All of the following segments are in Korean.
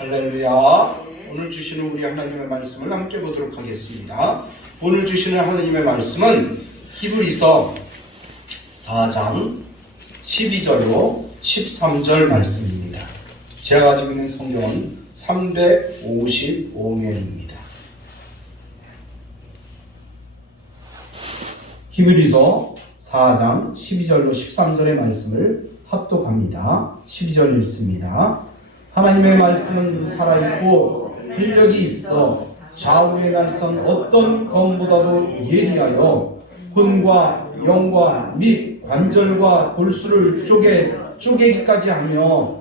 할렐루야. 오늘 주시는 우리 하나님의 말씀을 함께 보도록 하겠습니다. 오늘 주시는 하나님의 말씀은 히브리서 4장 12절로 13절 말씀입니다. 제가 가지고 있는 성경은 355면입니다. 히브리서 4장 12절로 13절의 말씀을 합독합니다. 12절 읽습니다. 하나님의 말씀은 살아있고 활력이 있어 좌우의 날선 어떤 검보다도 예리하여魂과 영과 및 관절과 골수를 쪼개기까지 하며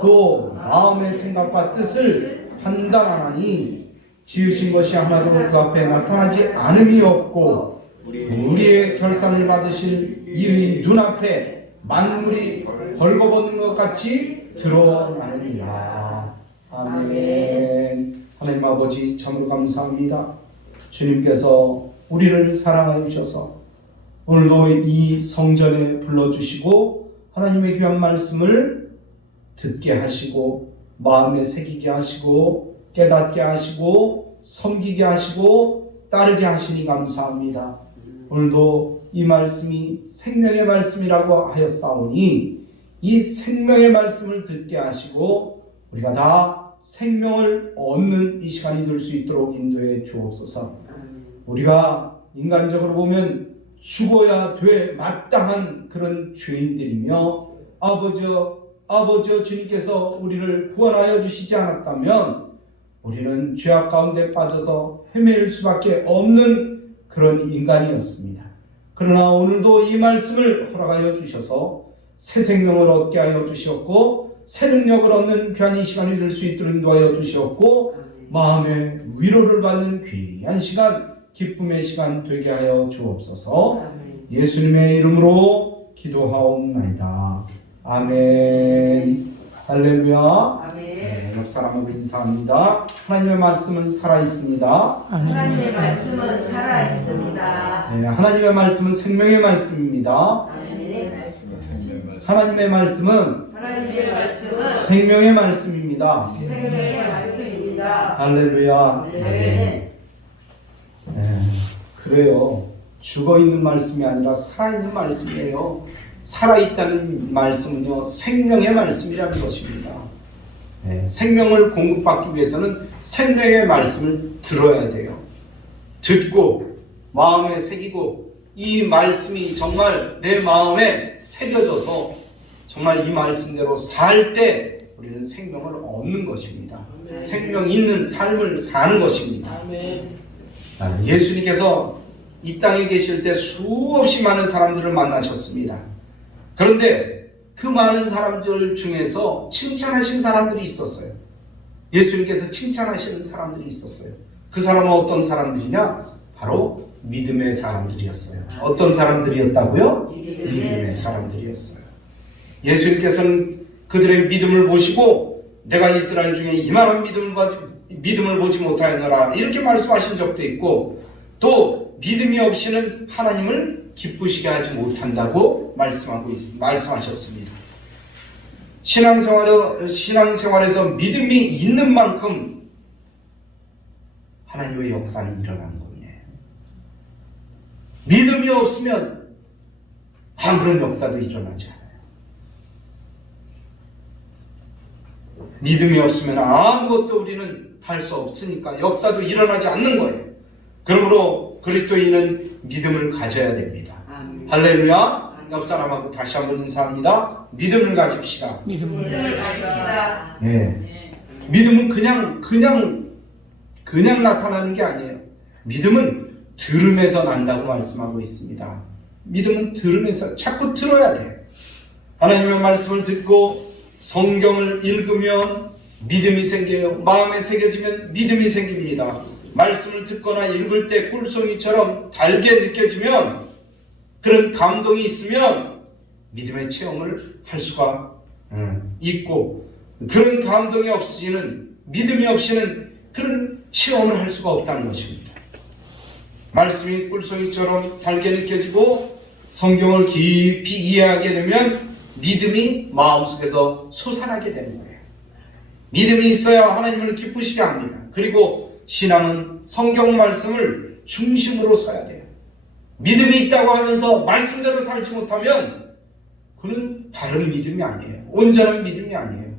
또 마음의 생각과 뜻을 판단하나니 지으신 것이 하나도 그 앞에 나타나지 않음이 없고 우리의 결산을 받으실 이의 눈앞에 만물이 벌거벗는 것 같이 드러나느니라. 아멘. 하나님 아버지 참으로 감사합니다. 주님께서 우리를 사랑하여 주셔서 오늘도 이 성전에 불러주시고 하나님의 귀한 말씀을 듣게 하시고 마음에 새기게 하시고 깨닫게 하시고 섬기게 하시고 따르게 하시니 감사합니다. 오늘도 이 말씀이 생명의 말씀이라고 하였사오니 이 생명의 말씀을 듣게 하시고 우리가 다 생명을 얻는 이 시간이 될 수 있도록 인도해 주옵소서. 우리가 인간적으로 보면 죽어야 돼 마땅한 그런 죄인들이며 아버지여 주님께서 우리를 구원하여 주시지 않았다면 우리는 죄악 가운데 빠져서 헤매일 수밖에 없는 그런 인간이었습니다. 그러나 오늘도 이 말씀을 허락하여 주셔서 새 생명을 얻게 하여 주셨고 새 능력을 얻는 귀한 이 시간이 될 수 있도록 인도하여 주셨고 마음의 위로를 받는 귀한 시간, 기쁨의 시간 되게 하여 주옵소서. 예수님의 이름으로 기도하옵나이다. 아멘. 할렐루야. 네, 옆 사람하고 인사합니다. 하나님의 말씀은 살아있습니다. 하나님의 말씀은 살아있습니다. 네, 하나님의 말씀은 생명의 말씀입니다. 하나님의 말씀은 생명의 말씀입니다. 생명의 말씀입니다. 할렐루야. 네. 그래요. 죽어있는 말씀이 아니라 살아있는 말씀이에요. 살아있다는 말씀은요, 생명의 말씀이라는 것입니다. 생명을 공급받기 위해서는 생명의 말씀을 들어야 돼요. 듣고 마음에 새기고 이 말씀이 정말 내 마음에 새겨져서 정말 이 말씀대로 살 때 우리는 생명을 얻는 것입니다. 아멘. 생명 있는 삶을 사는 것입니다. 아멘. 예수님께서 이 땅에 계실 때 수없이 많은 사람들을 만나셨습니다. 그런데 그 많은 사람들 중에서 칭찬하신 사람들이 있었어요. 예수님께서 칭찬하시는 사람들이 있었어요. 그 사람은 어떤 사람들이냐? 바로 믿음의 사람들이었어요. 어떤 사람들이었다고요? 믿음의 사람들이었어요. 예수님께서는 그들의 믿음을 보시고 내가 이스라엘 중에 이만한 믿음을 보지 못하였노라 이렇게 말씀하신 적도 있고 또 믿음이 없이는 하나님을 기쁘시게 하지 못한다고 말씀하셨습니다. 신앙생활에서 믿음이 있는 만큼 하나님의 역사는 일어나는 겁니다. 믿음이 없으면 아무런 역사도 일어나지 않아요. 믿음이 없으면 아무것도 우리는 할 수 없으니까 역사도 일어나지 않는 거예요. 그러므로 그리스도인은 믿음을 가져야 됩니다. 아멘. 할렐루야. 옆 사람하고 다시 한번 인사합니다. 믿음을 가집시다. 믿음을 가집시다. 네. 믿음은 그냥 나타나는 게 아니에요. 믿음은 들음에서 난다고 말씀하고 있습니다. 믿음은 들음에서 자꾸 들어야 돼요. 하나님의 말씀을 듣고 성경을 읽으면 믿음이 생겨요. 마음에 새겨지면 믿음이 생깁니다. 말씀을 듣거나 읽을 때 꿀송이처럼 달게 느껴지면 그런 감동이 있으면 믿음의 체험을 할 수가 있고 그런 감동이 없이는 믿음이 없이는 그런 체험을 할 수가 없다는 것입니다. 말씀이 꿀송이처럼 달게 느껴지고 성경을 깊이 이해하게 되면 믿음이 마음속에서 솟아나게 되는 거예요. 믿음이 있어야 하나님을 기쁘시게 합니다. 그리고 신앙은 성경 말씀을 중심으로 서야 돼요. 믿음이 있다고 하면서 말씀대로 살지 못하면 그는 바른 믿음이 아니에요. 온전한 믿음이 아니에요.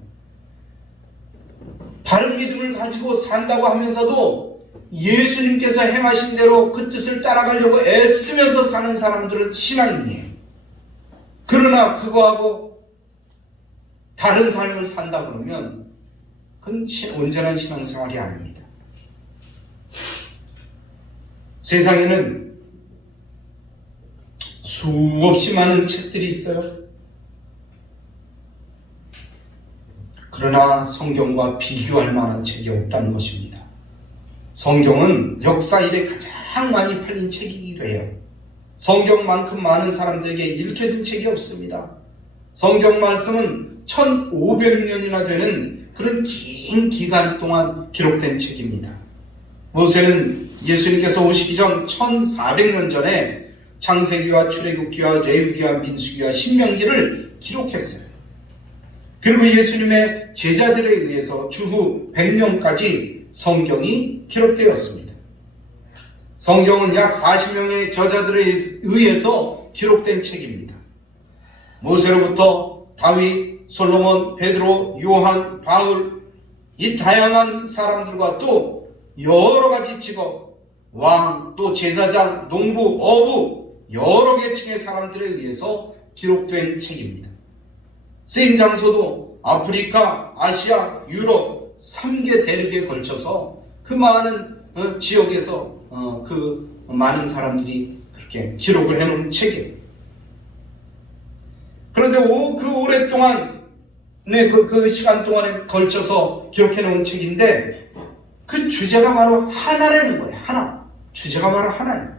바른 믿음을 가지고 산다고 하면서도 예수님께서 행하신 대로 그 뜻을 따라가려고 애쓰면서 사는 사람들은 신앙인이에요. 그러나 그거하고 다른 삶을 산다 그러면 그건 온전한 신앙생활이 아닙니다. 세상에는 수없이 많은 책들이 있어요. 그러나 성경과 비교할 만한 책이 없다는 것입니다. 성경은 역사 이래 가장 많이 팔린 책이기도 해요. 성경만큼 많은 사람들에게 읽혀진 책이 없습니다. 성경 말씀은 1500년이나 되는 그런 긴 기간 동안 기록된 책입니다. 모세는 예수님께서 오시기 전 1400년 전에 창세기와 출애굽기와 레위기와 민수기와 신명기를 기록했어요. 그리고 예수님의 제자들에 의해서 주후 100년까지 성경이 기록되었습니다. 성경은 약 40명의 저자들에 의해서 기록된 책입니다. 모세로부터 다윗, 솔로몬, 베드로, 요한, 바울, 이 다양한 사람들과 또 여러 가지 직업, 왕, 또 제사장, 농부, 어부, 여러 계층의 사람들에 의해서 기록된 책입니다. 쓰인 장소도 아프리카, 아시아, 유럽 3개 대륙에 걸쳐서 그 많은 지역에서 그 많은 사람들이 그렇게 기록을 해놓은 책이에요. 그런데 그 오랫동안 그 시간 동안에 걸쳐서 기록해놓은 책인데 그 주제가 바로 하나라는 거예요. 하나. 주제가 바로 하나예요.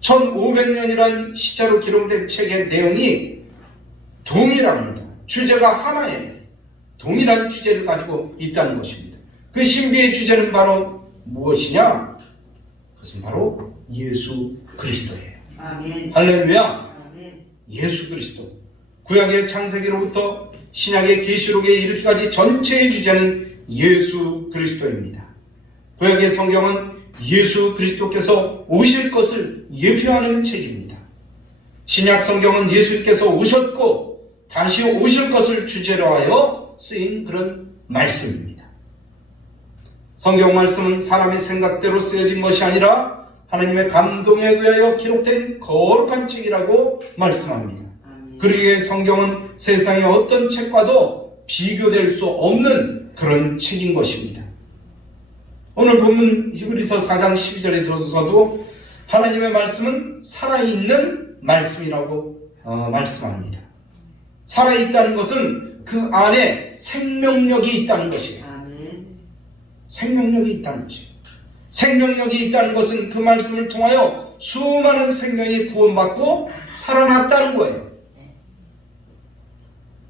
1500년이라는 시자로 기록된 책의 내용이 동일합니다. 주제가 하나예요. 동일한 주제를 가지고 있다는 것입니다. 그 신비의 주제는 바로 무엇이냐? 그것은 바로 예수 그리스도예요. 아멘. 할렐루야. 아멘. 예수 그리스도. 구약의 창세기로부터 신약의 계시록에 이르기까지 전체의 주제는 예수 그리스도입니다. 구약의 성경은 예수 그리스도께서 오실 것을 예표하는 책입니다. 신약 성경은 예수님께서 오셨고 다시 오실 것을 주제로 하여 쓰인 그런 말씀입니다. 성경 말씀은 사람의 생각대로 쓰여진 것이 아니라 하나님의 감동에 의하여 기록된 거룩한 책이라고 말씀합니다. 그러기에 성경은 세상의 어떤 책과도 비교될 수 없는 그런 책인 것입니다. 오늘 본문 히브리서 4장 12절에 들어서도 하나님의 말씀은 살아있는 말씀이라고 말씀합니다. 살아있다는 것은 그 안에 생명력이 있다는 것이에요. 아멘. 생명력이 있다는 것이에요. 생명력이 있다는 것은 그 말씀을 통하여 수많은 생명이 구원받고 살아났다는 거예요.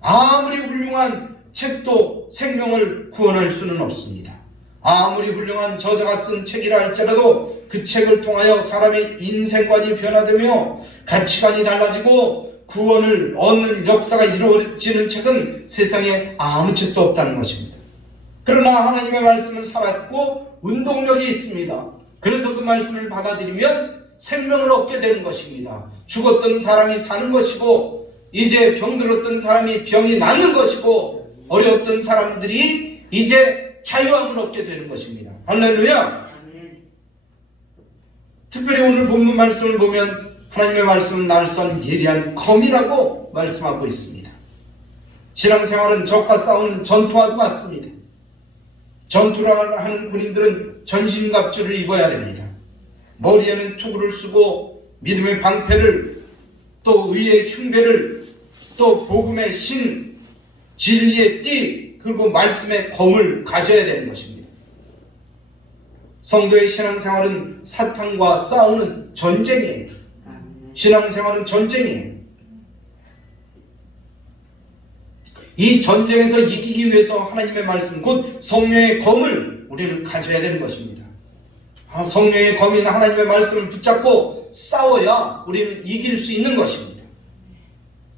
아무리 훌륭한 책도 생명을 구원할 수는 없습니다. 아무리 훌륭한 저자가 쓴 책이라 할지라도 그 책을 통하여 사람의 인생관이 변화되며 가치관이 달라지고 구원을 얻는 역사가 이루어지는 책은 세상에 아무 책도 없다는 것입니다. 그러나 하나님의 말씀은 살았고 운동력이 있습니다. 그래서 그 말씀을 받아들이면 생명을 얻게 되는 것입니다. 죽었던 사람이 사는 것이고 이제 병들었던 사람이 병이 낫는 것이고 어려웠던 사람들이 이제 자유함을 얻게 되는 것입니다. 할렐루야. 아멘. 특별히 오늘 본문 말씀을 보면 하나님의 말씀은 날선 예리한 검이라고 말씀하고 있습니다. 신앙생활은 적과 싸우는 전투와도 같습니다. 전투를 하는 군인들은 전신갑주를 입어야 됩니다. 머리에는 투구를 쓰고 믿음의 방패를, 또 의의 흉배를, 또 복음의 신, 진리의 띠, 그리고 말씀의 검을 가져야 되는 것입니다. 성도의 신앙생활은 사탄과 싸우는 전쟁이에요. 신앙생활은 전쟁이에요. 이 전쟁에서 이기기 위해서 하나님의 말씀, 곧 성령의 검을 우리는 가져야 되는 것입니다. 성령의 검인 하나님의 말씀을 붙잡고 싸워야 우리는 이길 수 있는 것입니다.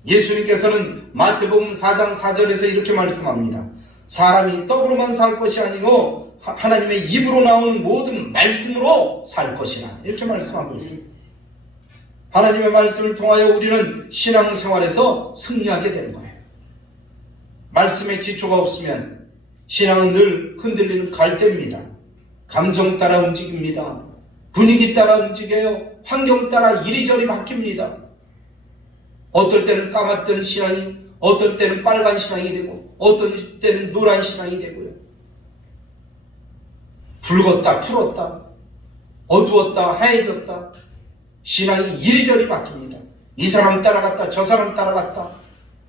예수님께서는 마태복음 4장 4절에서 이렇게 말씀합니다. 사람이 떡으로만 살 것이 아니고 하나님의 입으로 나오는 모든 말씀으로 살 것이라 이렇게 말씀하고 있습니다. 하나님의 말씀을 통하여 우리는 신앙생활에서 승리하게 되는 거예요. 말씀의 기초가 없으면 신앙은 늘 흔들리는 갈대입니다. 감정 따라 움직입니다. 분위기 따라 움직여요. 환경 따라 이리저리 바뀝니다. 어떨 때는 까맣던 신앙이 어떨 때는 빨간 신앙이 되고 어떤 때는 노란 신앙이 되고요. 붉었다 푸렀다 어두웠다 하얘졌다 신앙이 이리저리 바뀝니다. 이 사람 따라갔다 저 사람 따라갔다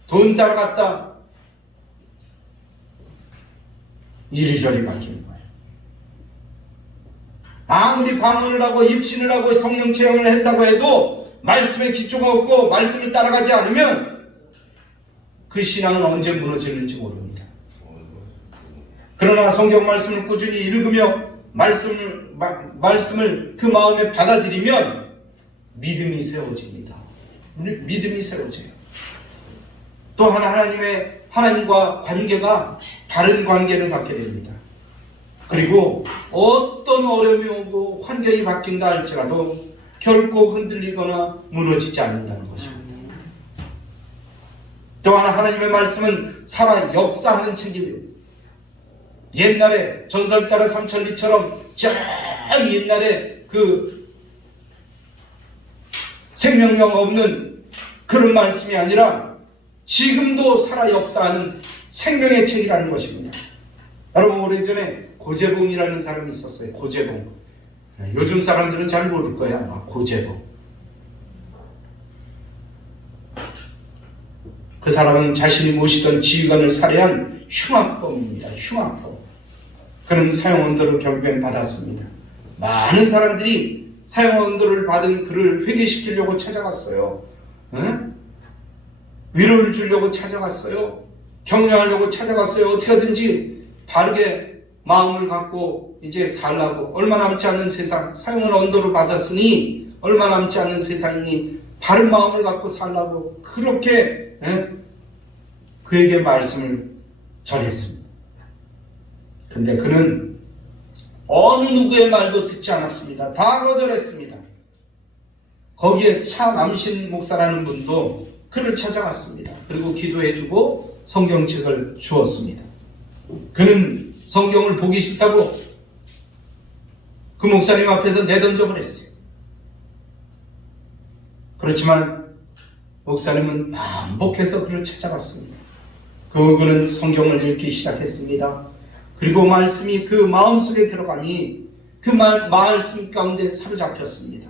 돈 따라갔다 이리저리 바뀌는 거예요. 아무리 방언을 하고 입신을 하고 성령 체험을 했다고 해도 말씀에 기초가 없고 말씀을 따라가지 않으면 그 신앙은 언제 무너지는지 모릅니다. 그러나 성경 말씀을 꾸준히 읽으며 말씀을 그 마음에 받아들이면 믿음이 세워집니다. 믿음이 세워져요. 또한 하나님과 관계가 다른 관계를 갖게 됩니다. 그리고 어떤 어려움이 오고 환경이 바뀐다 할지라도 결코 흔들리거나 무너지지 않는다는 것입니다. 또한 하나님의 말씀은 살아 역사하는 책이며 옛날에 전설 따라 삼천리처럼 저 옛날에 그 생명력 없는 그런 말씀이 아니라 지금도 살아 역사하는 생명의 책이라는 것입니다. 여러분 오래전에 고재봉이라는 사람이 있었어요. 고재봉. 요즘 사람들은 잘 모를 거예요. 아마 고재봉. 그 사람은 자신이 모시던 지휘관을 살해한 흉악범입니다. 흉악범. 그는 사형언도를 결국엔 받았습니다. 많은 사람들이 사형언도를 받은 그를 회개시키려고 찾아갔어요. 위로를 주려고 찾아갔어요. 격려하려고 찾아갔어요. 어떻게 하든지 바르게 마음을 갖고 이제 살라고. 얼마 남지 않는 세상, 사형을 언도를 받았으니 얼마 남지 않는 세상이니 바른 마음을 갖고 살라고 그렇게 그에게 말씀을 전했습니다. 근데 그는 어느 누구의 말도 듣지 않았습니다. 다 거절했습니다. 거기에 차남신 목사라는 분도 그를 찾아갔습니다. 그리고 기도해주고 성경책을 주었습니다. 그는 성경을 보기 싫다고 그 목사님 앞에서 내던져 버렸어요. 그렇지만 목사님은 반복해서 그를 찾아갔습니다. 그는 성경을 읽기 시작했습니다. 그리고 말씀이 그 마음속에 들어가니 그 말씀 가운데 사로잡혔습니다.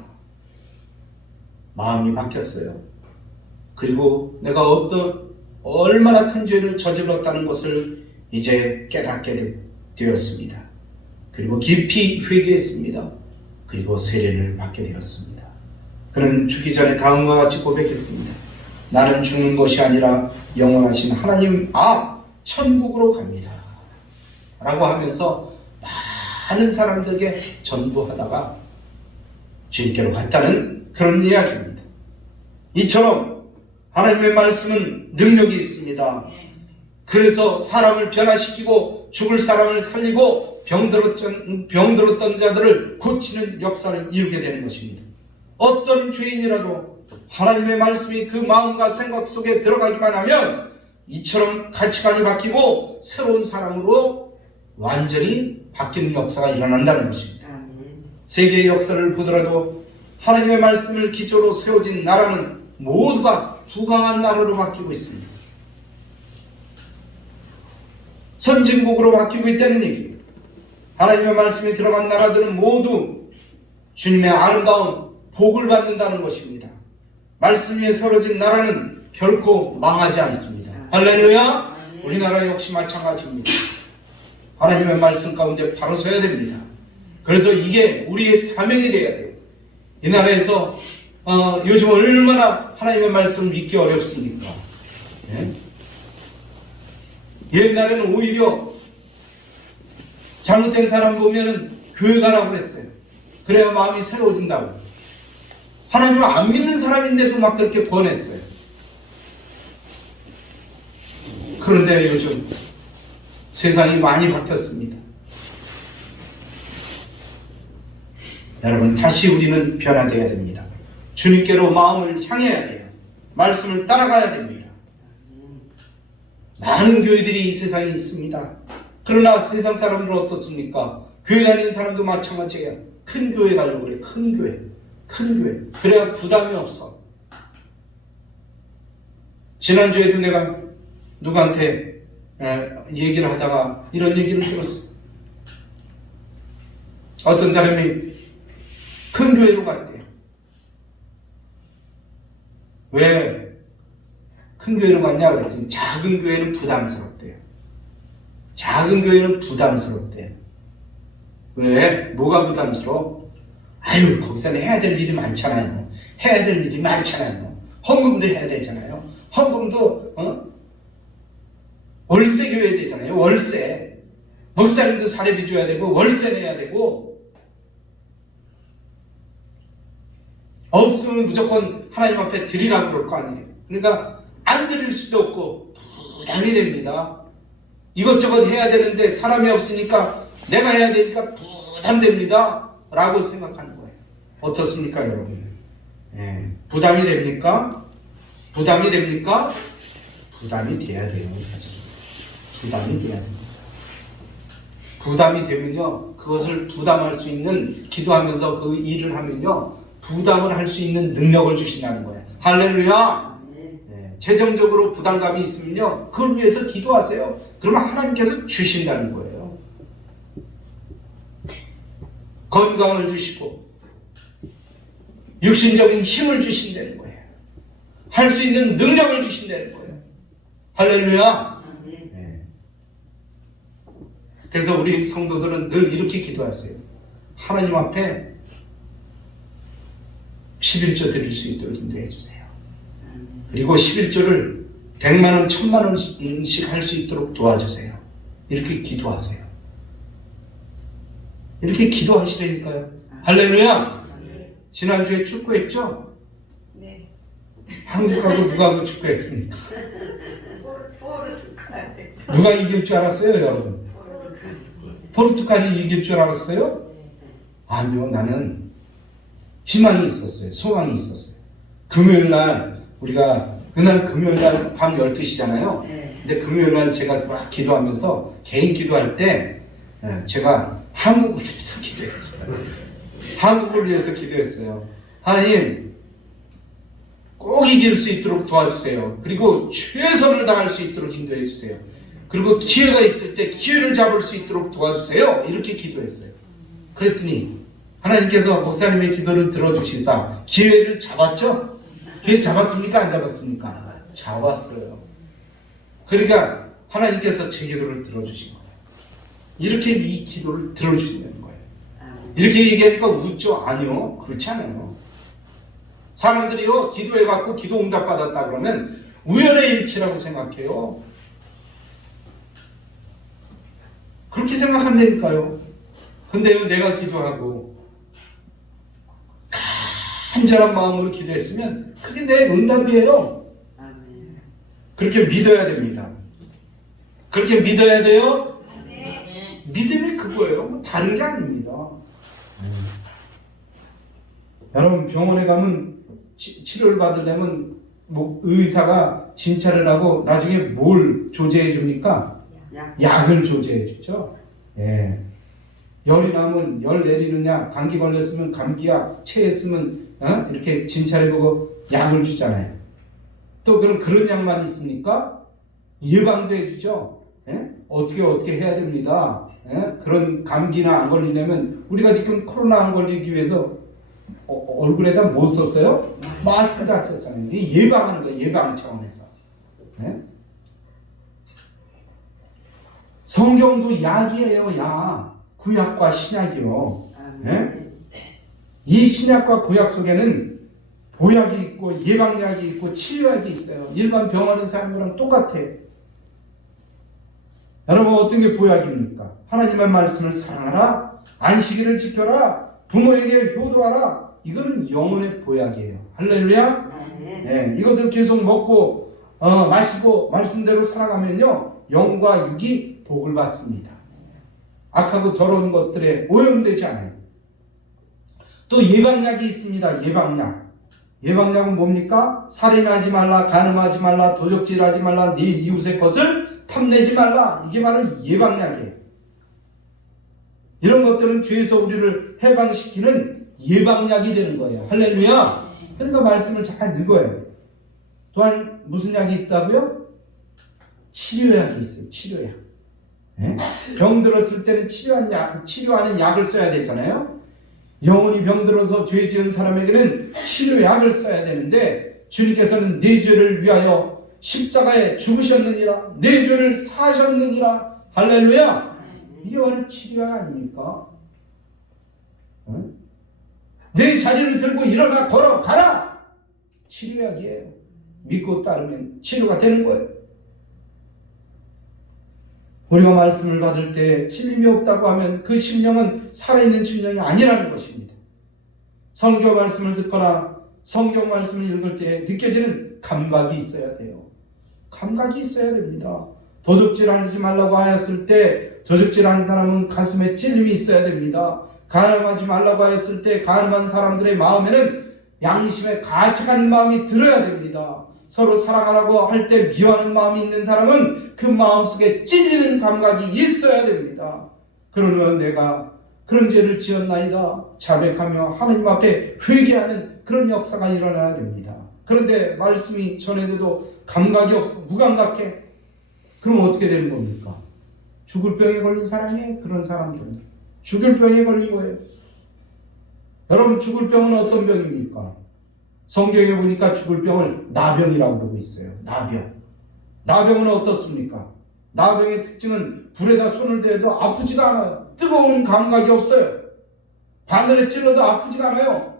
마음이 바뀌었어요. 그리고 내가 얼마나 큰 죄를 저질렀다는 것을 이제 깨닫게 되었습니다. 그리고 깊이 회개했습니다. 그리고 세례를 받게 되었습니다. 그는 죽기 전에 다음과 같이 고백했습니다. 나는 죽는 것이 아니라 영원하신 하나님 앞 천국으로 갑니다. 라고 하면서 많은 사람들에게 전도하다가 주님께로 갔다는 그런 이야기입니다. 이처럼 하나님의 말씀은 능력이 있습니다. 그래서 사람을 변화시키고 죽을 사람을 살리고 병들었던 자들을 고치는 역사를 이루게 되는 것입니다. 어떤 죄인이라도 하나님의 말씀이 그 마음과 생각 속에 들어가기만 하면 이처럼 가치관이 바뀌고 새로운 사람으로 완전히 바뀌는 역사가 일어난다는 것입니다. 세계의 역사를 보더라도 하나님의 말씀을 기초로 세워진 나라는 모두가 부강한 나라로 바뀌고 있습니다. 선진국으로 바뀌고 있다는 얘기예요. 하나님의 말씀이 들어간 나라들은 모두 주님의 아름다운 복을 받는다는 것입니다. 말씀 위에 서러진 나라는 결코 망하지 않습니다. 할렐루야! 우리나라 역시 마찬가지입니다. 하나님의 말씀 가운데 바로 서야 됩니다. 그래서 이게 우리의 사명이 되어야 돼요. 이 나라에서 요즘 얼마나 하나님의 말씀을 믿기 어렵습니까? 네? 옛날에는 오히려 잘못된 사람 보면은 교회 가라고 했어요. 그래야 마음이 새로워진다고. 하나님을 안 믿는 사람인데도 막 그렇게 권했어요. 그런데 요즘 세상이 많이 바뀌었습니다. 여러분, 다시 우리는 변화되어야 됩니다. 주님께로 마음을 향해야 돼요. 말씀을 따라가야 됩니다. 많은 교회들이 이 세상에 있습니다. 그러나 세상 사람들은 어떻습니까? 교회 다니는 사람도 마찬가지예요. 큰 교회 가려고 그래. 큰 교회. 큰 교회. 그래야 부담이 없어. 지난주에도 내가 누구한테 얘기를 하다가 이런 얘기를 들었어. 어떤 사람이 큰 교회로 갔대요. 왜 큰 교회로 갔냐 그랬더니 작은 교회는 부담스럽대요. 작은 교회는 부담스럽대요. 왜? 뭐가 부담스러워? 아유, 거기서는 해야 될 일이 많잖아요. 해야 될 일이 많잖아요. 헌금도 해야 되잖아요. 헌금도 월세 교회 되잖아요. 월세. 목사님도 사례비 줘야 되고 월세 내야 되고, 없으면 무조건 하나님 앞에 드리라고 그럴 거 아니에요. 그러니까 안 드릴 수도 없고 부담이 됩니다. 이것저것 해야 되는데 사람이 없으니까 내가 해야 되니까 부담됩니다 라고 생각하는 거예요. 어떻습니까 여러분? 부담이 됩니까? 부담이 됩니까? 부담이 돼야 돼요. 사실. 부담이 돼야 돼요. 부담이 되면요, 그것을 부담할 수 있는, 기도하면서 그 일을 하면요, 부담을 할 수 있는 능력을 주신다는 거예요. 할렐루야! 재정적으로 부담감이 있으면요, 그걸 위해서 기도하세요. 그러면 하나님께서 주신다는 거예요. 건강을 주시고 육신적인 힘을 주신다는 거예요. 할 수 있는 능력을 주신다는 거예요. 할렐루야! 그래서 우리 성도들은 늘 이렇게 기도하세요. 하나님 앞에 11조 드릴 수 있도록 인도해 주세요. 그리고 11조를 100만 원, 1000만 원씩 할 수 있도록 도와주세요. 이렇게 기도하세요. 이렇게 기도하시라니까요. 할렐루야! 지난주에 축구했죠? 네. 한국하고 누가 축구했습니까? 누가 이길 줄 알았어요, 여러분? 포르투갈이 이길 줄 알았어요? 아니요, 나는 희망이 있었어요. 소망이 있었어요. 금요일날 우리가, 그날 금요일날 밤 12시잖아요. 근데 금요일날 제가 막 기도하면서, 개인 기도할 때 제가 한국을 위해서 기도했어요. 한국을 위해서 기도했어요. 하나님, 꼭 이길 수 있도록 도와주세요. 그리고 최선을 다할 수 있도록 인도해 주세요. 그리고 기회가 있을 때 기회를 잡을 수 있도록 도와주세요. 이렇게 기도했어요. 그랬더니 하나님께서 목사님의 기도를 들어주시사 기회를 잡았죠? 기회 잡았습니까? 안 잡았습니까? 잡았어요. 그러니까 하나님께서 제 기도를 들어주신 거예요. 이렇게 이 기도를 들어주신다는 거예요. 이렇게 얘기하니까 웃죠? 아니요, 그렇지 않아요. 사람들이요, 기도해갖고 기도 응답 받았다 그러면 우연의 일치라고 생각해요. 그렇게 생각한다니까요. 근데 내가 기도하고 간절한 마음으로 기도했으면 그게 내 응답이에요. 그렇게 믿어야 됩니다. 그렇게 믿어야 돼요. 믿음이 그거예요. 다른 게 아닙니다. 여러분, 병원에 가면 치료를 받으려면 의사가 진찰을 하고 나중에 뭘 조제해 줍니까? 약을 조제해 주죠. 예. 열이 나면 열 내리느냐, 감기 걸렸으면 감기약, 체했으면 이렇게 진찰해보고 약을 주잖아요. 또 그런 약만 있습니까? 예방도 해주죠. 예? 어떻게 해야 됩니다. 예? 그런 감기나 안 걸리려면, 우리가 지금 코로나 안 걸리기 위해서 얼굴에다 뭐 썼어요? 마스크 다 썼잖아요. 이게 예방하는 거예요. 예방 차원에서. 예? 성경도 약이에요. 약. 구약과 신약이요. 예? 이 신약과 구약 속에는 보약이 있고 예방약이 있고 치료약이 있어요. 일반 병원에 사는 거랑 똑같아요. 여러분, 어떤 게 보약입니까? 하나님의 말씀을 사랑하라, 안식일을 지켜라, 부모에게 효도하라. 이거는 영혼의 보약이에요. 할렐루야. 네, 이것을 계속 먹고 마시고 말씀대로 살아가면요, 영과 육이 복을 받습니다. 악하고 더러운 것들에 오염되지 않아요. 또 예방약이 있습니다. 예방약. 예방약은 뭡니까? 살인하지 말라, 간음하지 말라, 도적질하지 말라, 네 이웃의 것을 탐내지 말라. 이게 바로 예방약이에요. 이런 것들은 죄에서 우리를 해방시키는 예방약이 되는 거예요. 할렐루야. 그러니까 말씀을 잘 읽어요. 또한 무슨 약이 있다고요? 치료약이 있어요. 치료약. 네? 병 들었을 때는 치료하는 약을 써야 되잖아요. 영혼이 병들어서 죄 지은 사람에게는 치료약을 써야 되는데 주님께서는 내 죄를 위하여 십자가에 죽으셨느니라, 내 죄를 사셨느니라. 할렐루야. 이게 바로 치료약 아닙니까? 내 자리를 들고 일어나 걸어가라. 치료약이에요. 믿고 따르면 치료가 되는 거예요. 우리가 말씀을 받을 때 신림이 없다고 하면 그 심령은 살아있는 심령이 아니라는 것입니다. 성경 말씀을 듣거나 성경 말씀을 읽을 때 느껴지는 감각이 있어야 돼요. 감각이 있어야 됩니다. 도둑질하지 말라고 하였을 때 도둑질한 사람은 가슴에 찔림이 있어야 됩니다. 간음하지 말라고 하였을 때 간음한 사람들의 마음에는 양심에 가책하는 마음이 들어야 됩니다. 서로 사랑하라고 할 때 미워하는 마음이 있는 사람은 그 마음속에 찔리는 감각이 있어야 됩니다. 그러면 내가 그런 죄를 지었나이다 자백하며 하나님 앞에 회개하는 그런 역사가 일어나야 됩니다. 그런데 말씀이 전해져도 감각이 없어, 무감각해. 그럼 어떻게 되는 겁니까? 죽을 병에 걸린 사람이에요. 그런 사람들은 죽을 병에 걸린 거예요. 여러분, 죽을 병은 어떤 병입니까? 성경에 보니까 죽을 병을 나병이라고 부르고 있어요. 나병. 나병은 어떻습니까? 나병의 특징은 불에다 손을 대도 아프지가 않아요. 뜨거운 감각이 없어요. 바늘에 찔러도 아프지가 않아요.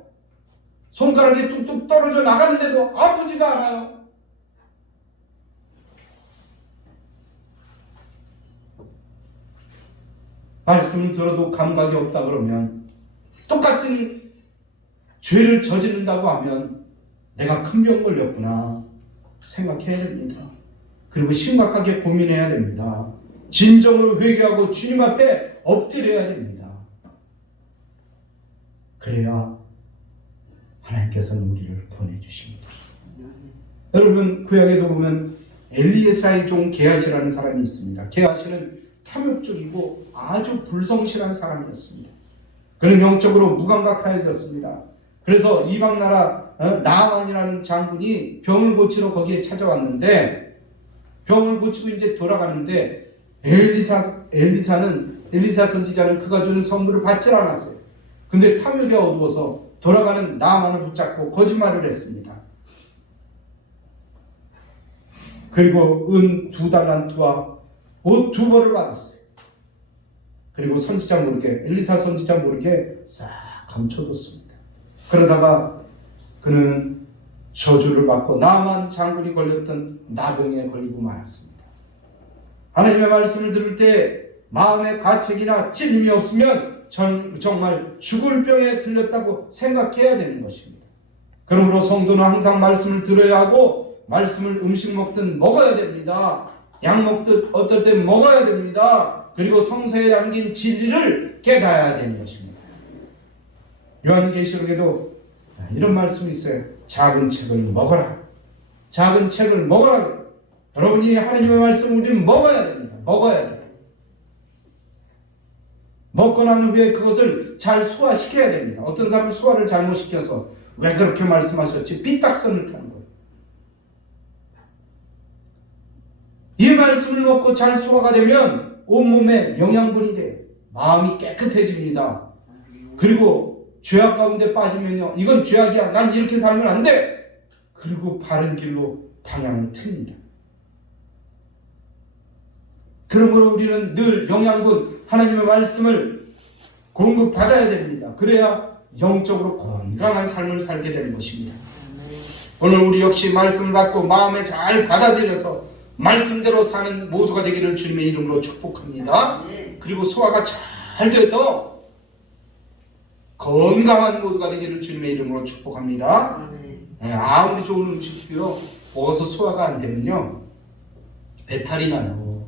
손가락이 뚝뚝 떨어져 나가는데도 아프지가 않아요. 말씀을 들어도 감각이 없다 그러면, 똑같은 죄를 저지른다고 하면 내가 큰 병 걸렸구나 생각해야 됩니다. 그리고 심각하게 고민해야 됩니다. 진정으로 회개하고 주님 앞에 엎드려야 됩니다. 그래야 하나님께서는 우리를 구원해 주십니다. 여러분, 구약에도 보면 엘리에사의 종 게하시라는 사람이 있습니다. 게하시는 탐욕적이고 아주 불성실한 사람이었습니다. 그는 영적으로 무감각하여졌습니다. 그래서 이방나라 나아만이라는 장군이 병을 고치러 거기에 찾아왔는데, 병을 고치고 이제 돌아가는데 엘리사 선지자는 그가 주는 선물을 받지 않았어요. 근데 탐욕에 어두워서 돌아가는 나아만을 붙잡고 거짓말을 했습니다. 그리고 은 2달란트와 옷 2벌을 받았어요. 그리고 선지자 모르게, 엘리사 선지자 모르게 싹 감춰뒀습니다. 그러다가 그는 저주를 받고 나만 장군이 걸렸던 나병에 걸리고 말았습니다. 하나님의 말씀을 들을 때 마음에 가책이나 찔림이 없으면 정말 죽을 병에 들렸다고 생각해야 되는 것입니다. 그러므로 성도는 항상 말씀을 들어야 하고, 말씀을 음식 먹든 먹어야 됩니다. 약 먹듯 어떨 때 먹어야 됩니다. 그리고 성서에 담긴 진리를 깨달아야 되는 것입니다. 요한계시록에도 이런 말씀이 있어요. 작은 책을 먹어라. 작은 책을 먹어라. 여러분이 하나님의 말씀 우리는 먹어야 됩니다. 먹어야 돼요. 먹고 난 후에 그것을 잘 소화시켜야 됩니다. 어떤 사람은 소화를 잘못시켜서 왜 그렇게 말씀하셨지? 삐딱선을 타는 거예요. 이 말씀을 먹고 잘 소화가 되면 온몸에 영양분이 돼요. 마음이 깨끗해집니다. 그리고 죄악 가운데 빠지면요, 이건 죄악이야, 난 이렇게 살면 안 돼. 그리고 바른 길로 방향을 틉니다. 그러므로 우리는 늘 영양분, 하나님의 말씀을 공급받아야 됩니다. 그래야 영적으로 건강한 삶을 살게 되는 것입니다. 오늘 우리 역시 말씀을 받고 마음에 잘 받아들여서 말씀대로 사는 모두가 되기를 주님의 이름으로 축복합니다. 그리고 소화가 잘 돼서 건강한 모두가 되기를 주님의 이름으로 축복합니다. 아무리 좋은 음식도요, 먹어서 소화가 안 되면요, 배탈이 나요.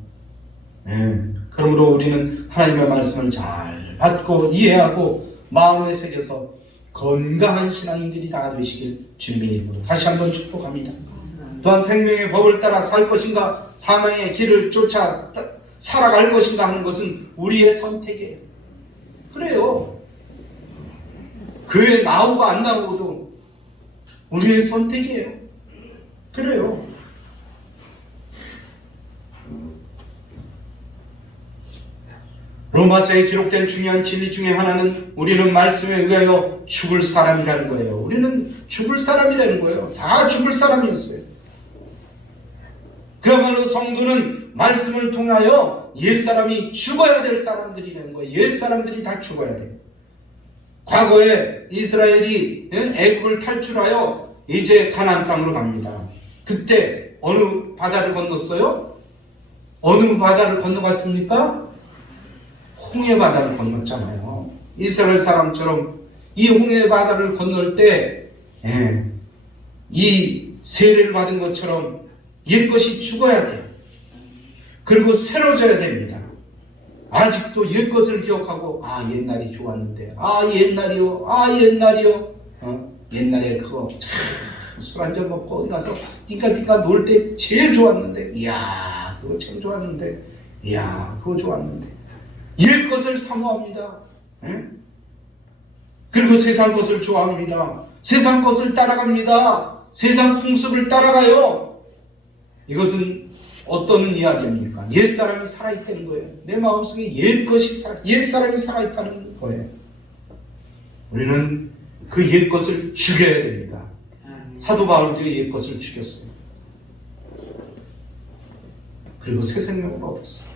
그러므로 우리는 하나님의 말씀을 잘 받고 이해하고 마음에 새겨서 건강한 신앙인들이 다 되시길 주님의 이름으로 다시 한번 축복합니다. 또한 생명의 법을 따라 살 것인가 사망의 길을 쫓아 살아갈 것인가 하는 것은 우리의 선택이에요. 그래요. 교회 나오고 안 나오고도 우리의 선택이에요. 그래요. 로마서에 기록된 중요한 진리 중에 하나는 우리는 말씀에 의하여 죽을 사람이라는 거예요. 우리는 죽을 사람이라는 거예요. 다 죽을 사람이었어요. 그야말로 성도는 말씀을 통하여 옛사람이 죽어야 될 사람들이라는 거예요. 옛사람들이 다 죽어야 돼요. 과거에 이스라엘이 애굽을 탈출하여 이제 가나안 땅으로 갑니다. 그때 어느 바다를 건넜어요? 어느 바다를 건너갔습니까? 홍해 바다를 건넜잖아요. 이스라엘 사람처럼 이 홍해 바다를 건널 때 이 세례를 받은 것처럼 옛것이 죽어야 돼요. 그리고 새로져야 됩니다. 아직도 옛것을 기억하고 옛날이 좋았는데 옛날이요 옛날에 그거 술 한잔 먹고 어디 가서 띵까띵까 놀 때 제일 좋았는데 이야 그거 참 좋았는데 이야 그거 좋았는데 옛것을 사모합니다. 그리고 세상 것을 좋아합니다. 세상 것을 따라갑니다. 세상 풍습을 따라가요. 이것은 어떤 이야기입니까? 옛사람이 살아있다는 거예요. 내 마음속에 옛사람이 살아있다는 거예요. 우리는 그 옛것을 죽여야 됩니다. 사도 바울도 옛것을 죽였어요. 그리고 새 생명을 얻었어요.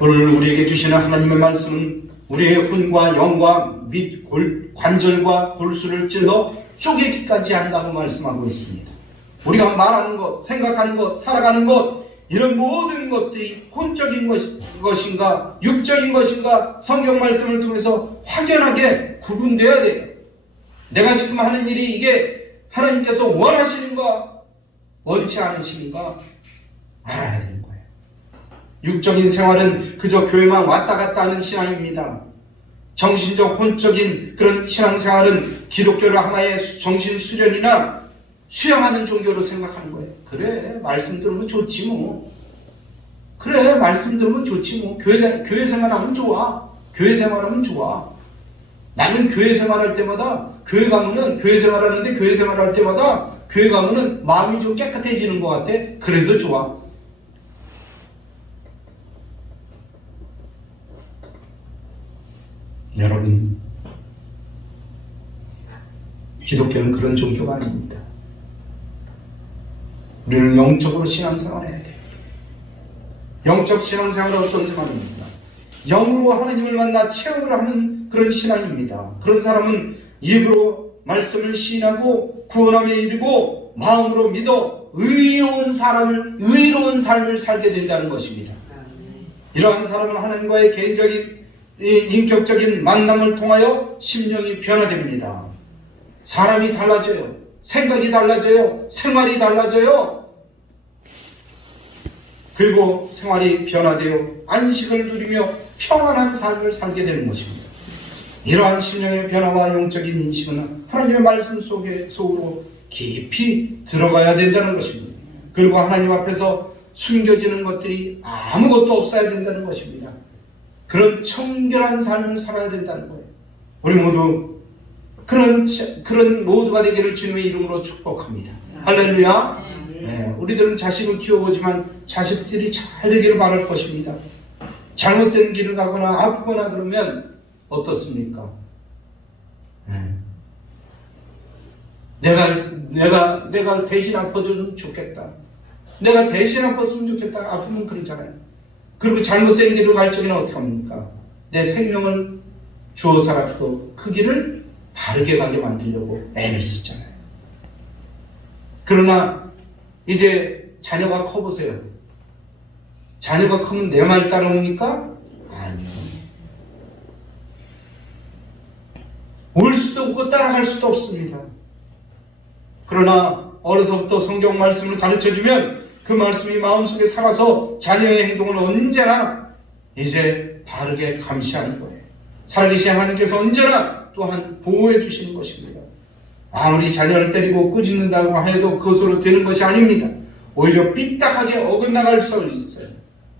오늘 우리에게 주시는 하나님의 말씀은 우리의魂과 영과 및 관절과 골수를 찔러 쪼개기까지 한다고 말씀하고 있습니다. 우리가 말하는 것, 생각하는 것, 살아가는 것 이런 모든 것들이 혼적인 것인가 육적인 것인가 성경 말씀을 통해서 확연하게 구분되어야 돼요. 내가 지금 하는 일이 이게 하나님께서 원하시는가 원치 않으시는가 알아야 되는 거예요. 육적인 생활은 그저 교회만 왔다 갔다 하는 신앙입니다. 정신적 혼적인 그런 신앙생활은 기독교를 하나의 정신 수련이나 수양하는 종교로 생각하는 거예요. 그래 말씀 들으면 좋지 뭐. 그래 말씀 들으면 좋지 뭐. 교회 생활하면 좋아. 교회 생활하면 좋아. 나는 교회 생활할 때마다 교회 가면은 교회 생활하는데 교회 생활할 때마다 교회 가면은 마음이 좀 깨끗해지는 것 같아. 그래서 좋아. 여러분, 기독교는 그런 종교가 아닙니다. 우리는 영적으로 신앙생활을 해야 돼요. 영적 신앙생활은 어떤 생활입니까? 영으로 하나님을 만나 체험을 하는 그런 신앙입니다. 그런 사람은 입으로 말씀을 시인하고 구원함에 이르고 마음으로 믿어 의로운 삶을 살게 된다는 것입니다. 이러한 사람은 하나님과의 개인적인 인격적인 만남을 통하여 심령이 변화됩니다. 사람이 달라져요. 생각이 달라져요. 생활이 달라져요. 그리고 생활이 변화되어 안식을 누리며 평안한 삶을 살게 되는 것입니다. 이러한 심령의 변화와 영적인 인식은 하나님의 말씀 속으로 깊이 들어가야 된다는 것입니다. 그리고 하나님 앞에서 숨겨지는 것들이 아무것도 없어야 된다는 것입니다. 그런 청결한 삶을 살아야 된다는 거예요. 우리 모두 그런 모두가 되기를 주님의 이름으로 축복합니다. 할렐루야. 네, 우리들은 자식을 키워보지만 자식들이 잘 되기를 바랄 것입니다. 잘못된 길을 가거나 아프거나 그러면 어떻습니까? 내가 대신 아파주면 좋겠다. 내가 대신 아팠으면 좋겠다. 아프면 그러잖아요. 그리고 잘못된 길을 갈 적에는 어떻게 합니까? 내 생명을 주어서라도 그 길을 바르게 가게 만들려고 애를 쓰잖아요. 그러나 이제 자녀가 커보세요. 자녀가 크면 내 말 따라옵니까? 아니요. 올 수도 없고 따라갈 수도 없습니다. 그러나 어려서부터 성경 말씀을 가르쳐주면 그 말씀이 마음속에 살아서 자녀의 행동을 언제나 이제 바르게 감시하는 거예요. 살아계신 하나님께서 언제나 또한 보호해 주시는 것입니다. 아무리 자녀를 때리고 꾸짖는다고 해도 그것으로 되는 것이 아닙니다. 오히려 삐딱하게 어긋나갈 수 있어요.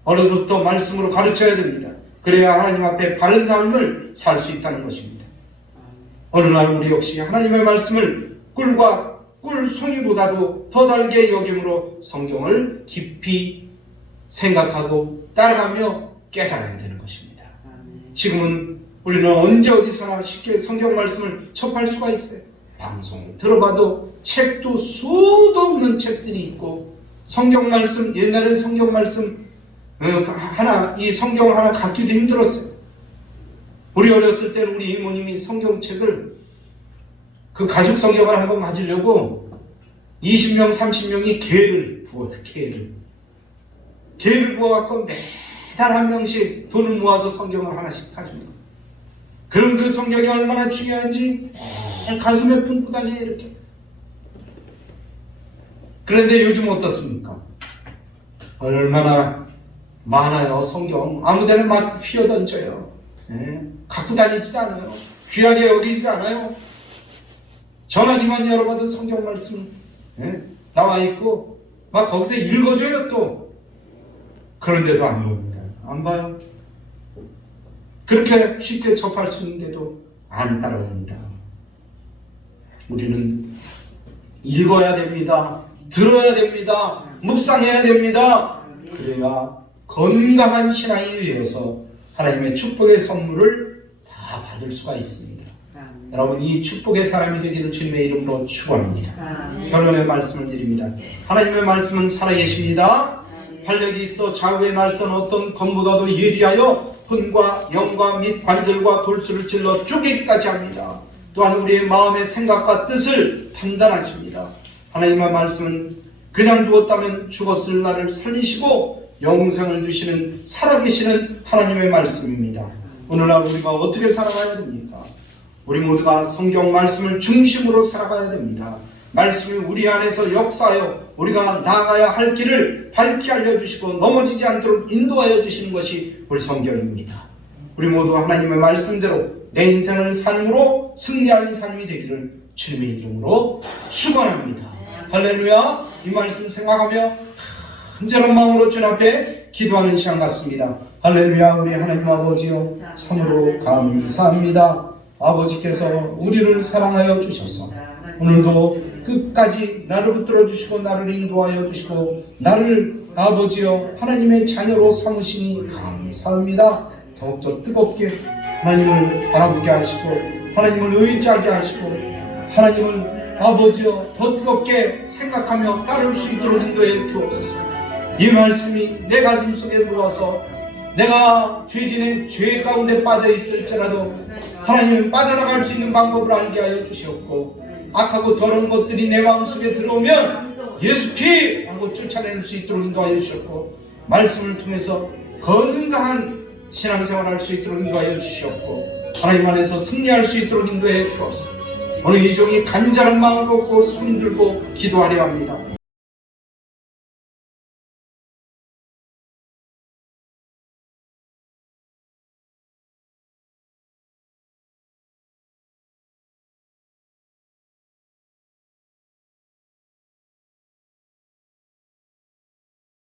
어려서부터 말씀으로 가르쳐야 됩니다. 그래야 하나님 앞에 바른 삶을 살 수 있다는 것입니다. 어느 날 우리 역시 하나님의 말씀을 꿀과 꿀송이보다도 더 달게 여김으로 성경을 깊이 생각하고 따라가며 깨달아야 되는 것입니다. 지금은 우리는 언제 어디서나 쉽게 성경 말씀을 접할 수가 있어요. 방송을 들어봐도 책도 수도 없는 책들이 있고 성경 말씀, 옛날엔 성경 말씀 이 성경 하나 갖기도 힘들었어요. 우리 어렸을 때는 우리 이모님이 성경책을 그 가죽 성경을 한번 가지려고 20명, 30명이 개를 부어요. 개를 부어갖고 매달 한 명씩 돈을 모아서 성경을 하나씩 사주는 거예요. 그럼 그 성경이 얼마나 중요한지 매일 가슴에 품고 다녀요, 이렇게. 그런데 요즘 어떻습니까? 얼마나 많아요, 성경. 아무데나 막 휘어던져요. 갖고 다니지도 않아요. 귀하게 여기지도 않아요. 전화기만 열어봐도 성경 말씀 나와 있고 막 거기서 읽어줘요 또. 그런데도 안 봅니다. 안 봐요. 그렇게 쉽게 접할 수 있는데도 안 따라옵니다. 우리는 읽어야 됩니다. 들어야 됩니다. 묵상해야 됩니다. 그래야 건강한 신앙이 위해서 하나님의 축복의 선물을 다 받을 수가 있습니다. 여러분, 이 축복의 사람이 되기를 주님의 이름으로 축원합니다. 결론의 말씀을 드립니다. 하나님의 말씀은 살아계십니다. 활력이 있어 좌우의 날선 어떤 검보다도 예리하여 혼과 영과 및 관절과 골수를 찔러 쪼개기까지 합니다. 또한 우리의 마음의 생각과 뜻을 판단하십니다. 하나님의 말씀은 그냥 두었다면 죽었을 나를 살리시고 영생을 주시는 살아계시는 하나님의 말씀입니다. 오늘날 우리가 어떻게 살아가야 됩니까? 우리 모두가 성경 말씀을 중심으로 살아가야 됩니다. 말씀이 우리 안에서 역사하여 우리가 나아가야 할 길을 밝히 알려주시고 넘어지지 않도록 인도하여 주시는 것이 우리 성경입니다. 우리 모두 하나님의 말씀대로 내 인생을 삶으로 승리하는 삶이 되기를 주님의 이름으로 축원합니다. 할렐루야. 이 말씀 생각하며 간절한 마음으로 주님 앞에 기도하는 시간 같습니다. 할렐루야. 우리 하나님 아버지요, 참으로 감사합니다. 아버지께서 우리를 사랑하여 주셔서 오늘도 끝까지 나를 붙들어 주시고 나를 인도하여 주시고 나를 아버지여 하나님의 자녀로 삼으시니 감사합니다. 더욱더 뜨겁게 하나님을 바라보게 하시고 하나님을 의지하게 하시고 하나님을 아버지여 더 뜨겁게 생각하며 따를 수 있도록 인도해 주옵소서. 이 말씀이 내 가슴 속에 들어와서 내가 죄진의 죄 가운데 빠져 있을지라도 하나님 빠져나갈 수 있는 방법을 알게 하여 주시옵고 악하고 더러운 것들이 내 마음속에 들어오면 예수 피! 하고 쫓아낼 수 있도록 인도하여 주셨고 말씀을 통해서 건강한 신앙생활을 할 수 있도록 인도하여 주셨고 하나님 안에서 승리할 수 있도록 인도해 주옵소서. 오늘 이 종이 간절한 마음을 갖고 손 들고 기도하려 합니다.